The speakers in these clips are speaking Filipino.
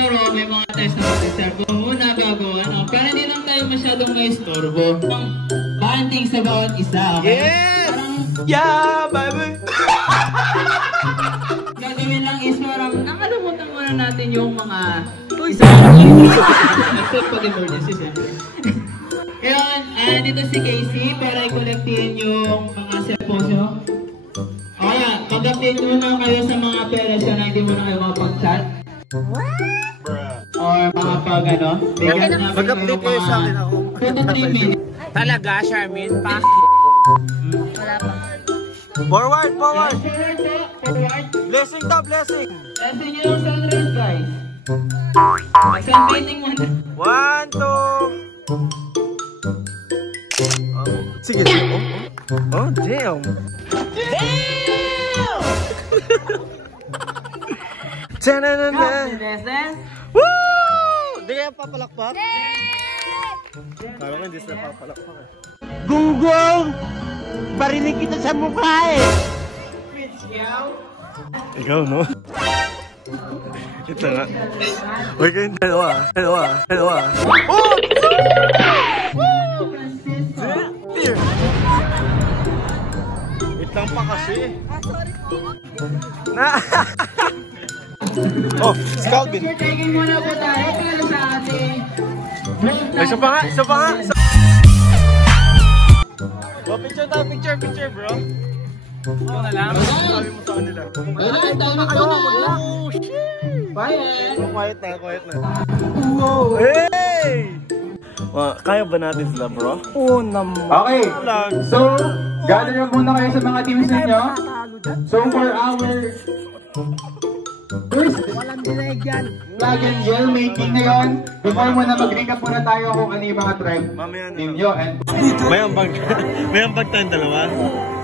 laro, may mga test na mag-serve ko muna bago ano. Para hindi lang tayo masyadong na-istorbo. Banding sa bawat isa, okay? Yes! Yeah, baby! Gagawin lang is parang nakalimutan muna natin yung mga... Uy, except pag emergency, siyempre. Ngayon, dito si Casey para i-collectin yung mga cellphones nyo. Kaya, mag-update muna kayo sa mga pera siya na hindi muna kayo makapag-chat. Or mga pag ano. Mag-update kayo sa akin ako. 23 minutes. Talaga, Charmin? Pa? Wala pa. Forward, forward! Forward. Blessing to, blessing! Blessing yung sunrise, guys. Sunbathing muna. 1, 2... Sige. Oh, damn! Tananana! Woo! Hindi kaya papalakpak? Kala ko hindi sila papalakpak eh. Gunggong! Barinig kita sa mukha eh! Ikaw, no? Ito nga. Huwag kayong dalawa. Oh! Dear! Wait lang pa kasi. Oh, si Calvin. Taking muna po tayo para sa ating... Isa pa nga. Oh, picture bro. Ikaw na lang. Sabi mo sa kanila. Alright, tayo na kayo. Oh, shit! Quiet. Quiet na. Wow! Hey! Kaya ba natin sila, bro? Oo naman. Okay, so gather muna kayo sa mga teams ninyo. So for our first flag and gel making ngayon, before muna mag-recap muna tayo kung ano yung mga tribe team nyo. May ambag tayong dalawa?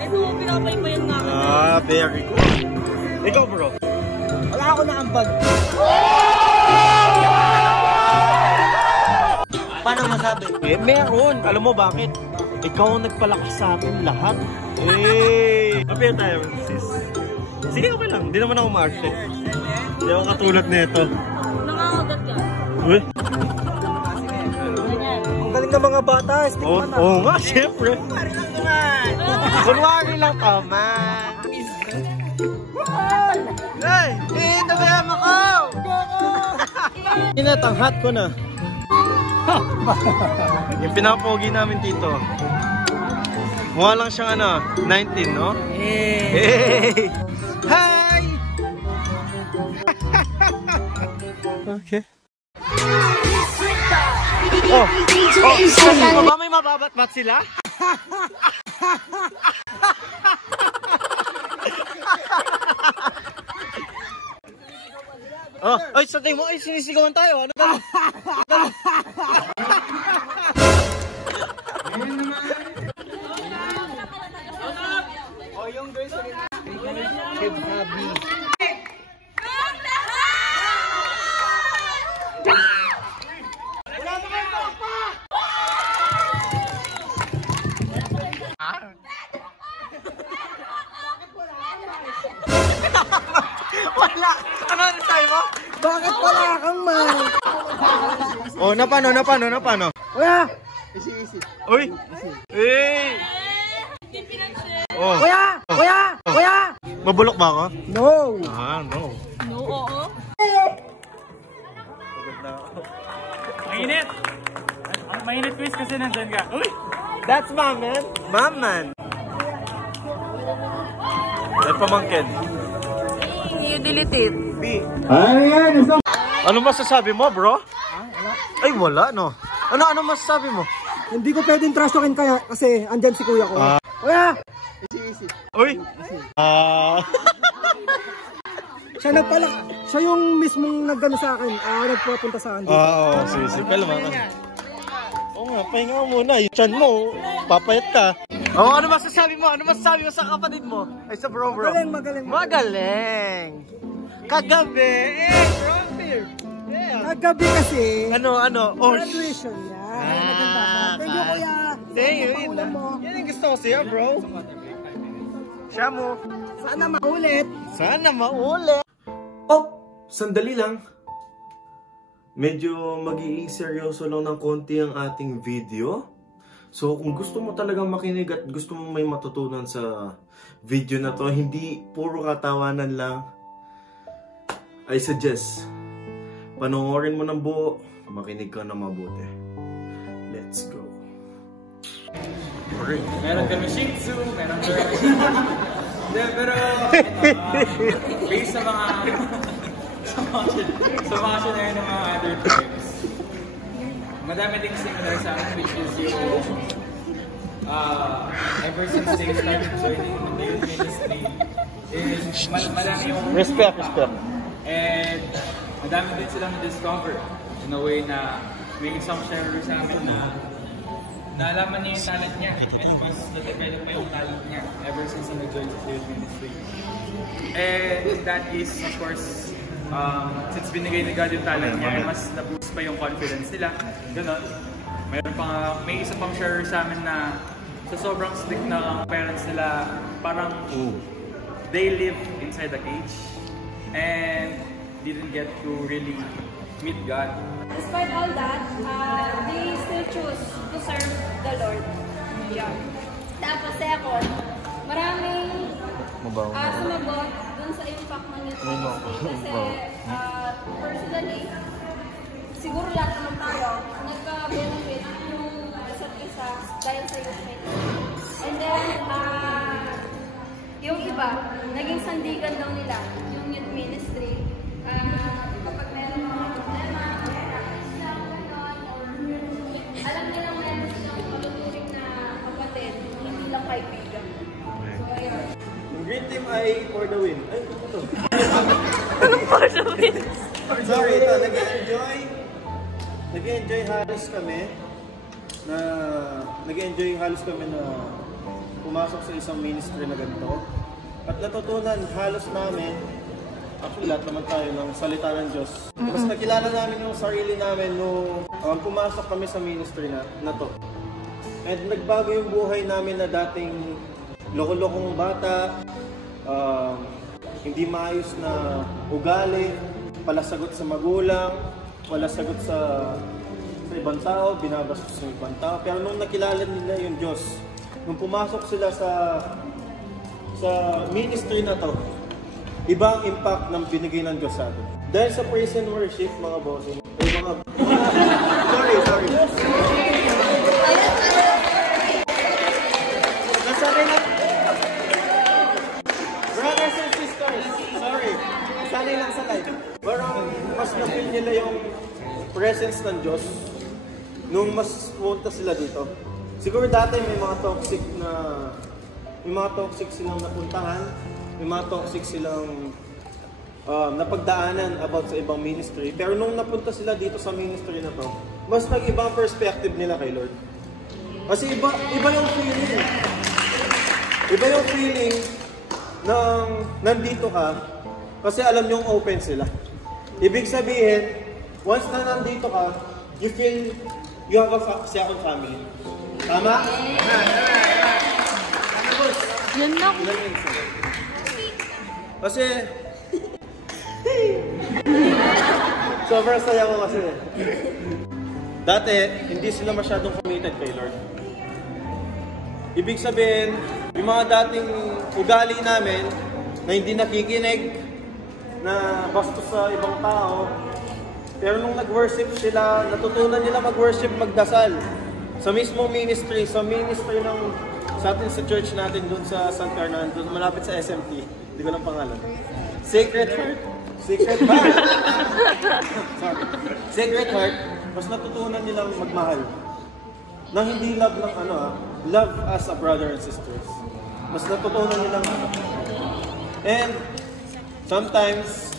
Ito, pinapaypayan nga ako. Ah, very cool. Ikaw, bro? Wala ako na ambag. Paano masabi? Eh, meron. Alam mo bakit? Ikaw ang nagpalakas sa akin lahat. Eh, appear tayo, sis. Sige, okay lang. Hindi naman ako maarte. Hindi ako katulad nito. Nangangagat ka. Uy? Ang galing ng mga bata. Oo nga, syempre. Kunwari lang tama. Hey! Tabayaan mo ko! Inatanghat ko na. Yung pinapogi namin dito. Mukha lang siyang 19, no? Hey! Hi! Okay. Kasi mo ba may mababat-bat sila? Ay, sa tingin mo, sinisigawan tayo. Ano ba? Yung girls rin. Kid Habi. Wala! Ano tayo mo? Bakit wala kang man? Oh, napano? Kuya! Uy! Hey! Oh. Kuya! Mabulok ba ako? No! No. No, oo. Mainit! Mainit quiz kasi nandyan ka. Uy! That's Maman! At pamangkin. You delete it. Ayan, isang... Ano masasabi mo, bro? Ay, wala, no? Ano masasabi mo? Hindi ko pwedeng trash talkin kaya kasi andyan si kuya ko. Kuya! Uy! Siya yung mismong naggano sa akin. Nagpapunta sa akin. Oo, sige. Kalma ka. Oo nga, pahinga mo muna. Yung chan mo, papayat ka. Ano masasabi mo? Ano masasabi mo sa kapatid mo? Ay, sa bro. Magaling! Kagabi! Bro, here! Yeah! Kagabi kasi. Ano? Graduation niya. Thank you, kuya. Thank you. Yan yung gusto ko siya, bro. Siya mo. Sana maulit. Oh, Sandali lang. medyo magiging seryoso lang ng konti ang ating video. So kung gusto mo talagang makinig at gusto mo may matutunan sa video na to, hindi puro katawanan lang, I suggest panoorin mo ng buo, makinig ka na mabuti. Let's go. Okay. Meron kami Shih Tzu, meron kami pero based sa mga scenario ng mga other tribes, madami ding similar sa akin, which is yung ever since they started joining the youth ministry is madami yung Respect. And madami din silang discover in a way na may isang sharer sa amin na naalaman niya yung talent niya and mas na-develop pa yung talent niya ever since nag-join sa youth ministry. And that is, of course, since binigay ni God yung talent niya, mas na-boost pa yung confidence nila. Ganon. May isa pang sharer sa amin na sa sobrang strict na parents nila, parang they live inside the cage and didn't get to really meet God. Despite all that, they still choose to serve the Lord. Yeah. Tapos second, maraming sumagot dun sa impact ng youth ministry. Kasi personally, siguro lahat naman tayo, nagka-benefit yung isa't isa dahil sa youth ministry. And then, yung iba, naging sandigan daw nila yung youth ministry. Kapag meron mga problema, alam niyo lang meron silang maluturing na kapatid, hindi lang kaibigan. So, ayun. Green team ay for the win. Ay, ito. For the win. Sorry, ito. Nag-enjoy halos kami na pumasok sa isang ministry na ganito. At natutunan halos namin, actually lahat naman tayo ng salita ng Diyos. Mas nakilala namin yung sarili namin nung pumasok kami sa ministry na to. And nagbago yung buhay namin na dating loko-lokong bata, hindi maayos na ugali, wala sagot sa magulang, wala sagot sa ibang tao, binabastos sa ibang tao. Pero nung nakilala nila yung Diyos, nung pumasok sila sa ministry na to, iba ang impact ng binigay ng Diyos sa atin. Dahil sa praise and worship, mga bossing, sorry. Brothers and sisters, sorry. Sanay lang sa live. Parang mas na-feel nila yung presence ng Diyos nung mas pumunta sila dito. Siguro dati may mga toxic silang napuntahan, may mga toxic silang napagdaanan about sa ibang ministry. Pero nung napunta sila dito sa ministry na to, mas nag-ibang perspective nila kay Lord. Kasi iba yung feeling. Iba yung feeling nang nandito ka, kasi alam yung open sila. Ibig sabihin, once na nandito ka, you feel you have a second family. Tama? Yan na. Kasi sobrang saya ko kasi dati hindi sila masyadong committed kay Lord. Ibig sabihin, yung mga dating ugali namin na hindi nakikinig, na bastos sa ibang tao, pero nung nag-worship sila, natutunan nila mag-worship, magdasal sa mismong ministry, sa ministry ng sa atin sa church natin doon sa San Fernando, doon malapit sa SMT, hindi ko lang pangalan. Sacred Heart. Sacred Heart, mas natutunan nilang magmahal. Na hindi love ng love as a brother and sisters. Mas natutunan nilang And sometimes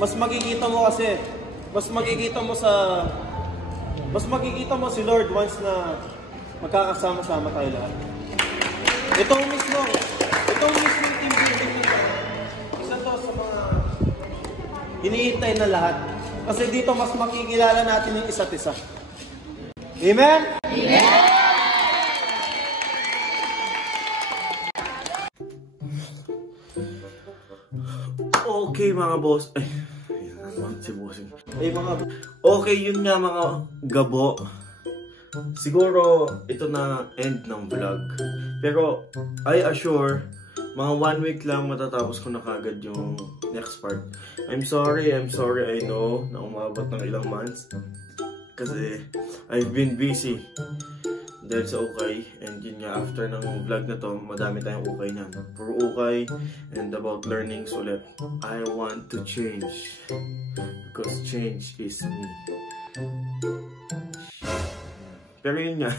mas makikita mo si Lord once na magkakasama-sama tayo lahat. Itong mismo team building nito, isa to sa mga hinihintay na lahat. Kasi dito mas makikilala natin yung isa't isa. Amen? Amen! Okay mga boss. Si bossing. Mga okay yun nga mga gabo. Siguro ito na end ng vlog. Pero I assure mga 1 week lang matatapos ko na kagad yung next part. I'm sorry, I know na umabot ng ilang months. Kasi I've been busy dahil sa ukay. And yun nga, after ng vlog na to, madami tayong ukay na. Puro ukay and about learnings ulit. I want to change. Because change is me. Pero yun nga,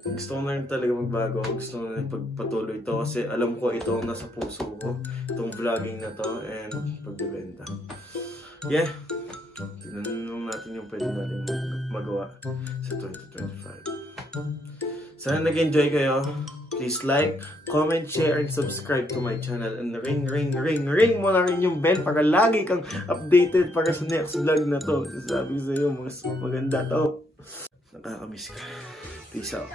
gusto ko na rin talaga magbago. Gusto ko na rin pagpatuloy ito kasi alam ko ito ang nasa puso ko. Itong vlogging na to and pagbibenta. Yeah. Tignan natin yung pwede natin magawa sa 2025. Sana nag-enjoy kayo. Please like, comment, share, and subscribe to my channel. And ring mo na rin yung bell para lagi kang updated para sa next vlog na to. Sabi ko sa'yo, mas maganda to. Nakakamiss ka. Peace out.